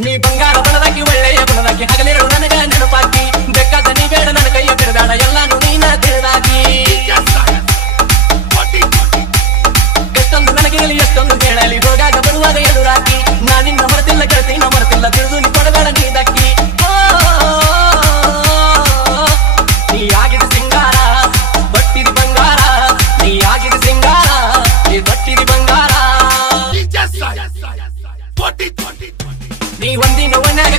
ನೀ ಬಂಗಾರ ಬಣದಾಕಿ ಒಳ್ಳೆಯ ಗುಣದಾಕಿ ಹಗಲಿರು ನನಗ ನೆನಪಾಕಿ ಬೇಕಾದ ನೀ ಬೇಡ ನನ್ನ ಕೈಯ ಬಿಡಬೇಡ ಎಲ್ಲಾನು ನೀನ ತಿಳಿದಾಕಿ ಎಷ್ಟೊಂದು ನನಗಿರಲಿ ಎಷ್ಟೊಂದು ಕೇಳಲಿ ಹೋಗಾಗ ಬರುವಾಗ ಎದುರಾಕಿ ನಾನಿನ್ನ ಮರೆತಿಲ್ಲ ಗೆಳತಿ ನಾ ಮರೆತಿಲ್ಲ ತಿಳಿದು ನೀ ಕೊಡಬೇಡ ನೀ ದಕ್ಕಿ ನೀ ಆಗಿದೆ ಸಿಂಗಾರ ಬಟ್ಟಿದಿ ಬಂಗಾರ ನೀ ಆಗಿದೆ ಸಿಂಗಾರ ನೀ ಬಟ್ಟಿದಿ ಬಂಗಾರ ನೀ ಒಂದಿನ ಒಣ್ಣಾಗ